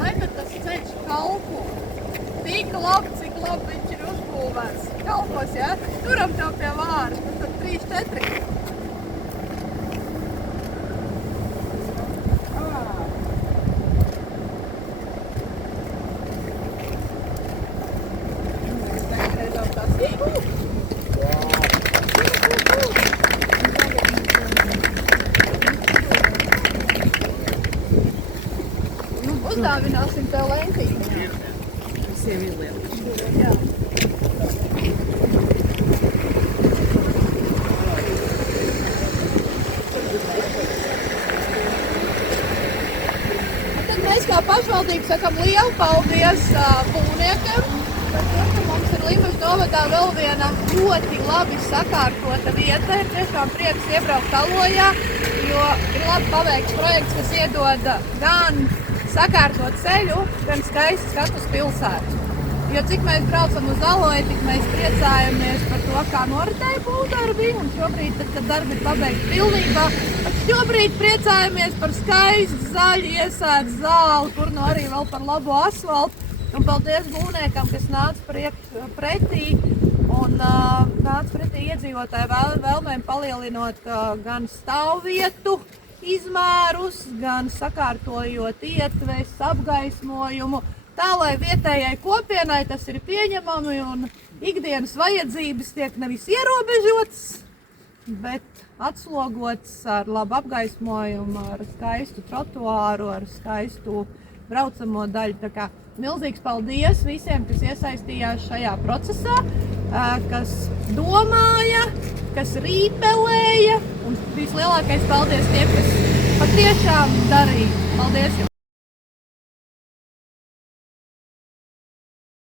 Laikam tas ceļš kalpo. Tik labi, cik labi viņš ir uzbūvēts. Kalpos, ja? Turam tev pie vārda. Tad 3-4. Uzdāvināsim tev lentīti. Visiem izliet. Jā. Tad mēs kā pašvaldība sakam lielu paldies būvniekam par to, ka mums ir Limbažu novadā vēl viena ļoti labi sakārtota vieta. Ir tiešām prieks iebraukt Talojā, jo ir labi paveikts projekts, kas iedod gan sakārtot ceļu, gan skaisti skatu uz pilsētu. Jo cik mēs braucam uz Aloju, tik mēs priecājamies par to, kā noritēja būvdarbi, un šobrīd, kad darbi ir pabeigti pilnībā, šobrīd priecājamies par skaistu zaļu iesētu zāli, kur nu arī vēl par labu asfaltu. Un paldies būvniekam, kas nāca pretī un nāca pretī iedzīvotāju vēlmēm palielinot gan stāvvietu izmērus, gan sakārtojot ietves, apgaismojumu, tā, lai vietējai kopienai tas ir pieņemami un ikdienas vajadzības tiek nevis ierobežotas, bet atslogots ar labu apgaismojumu, ar skaistu trotuāru, ar skaistu braucamo daļu. Tā kā milzīgs paldies visiem, kas iesaistījās šajā procesā, kas domāja, kas rīpelēja, un vislielākais paldies tiem, kas patiešām darīja. Paldies jums!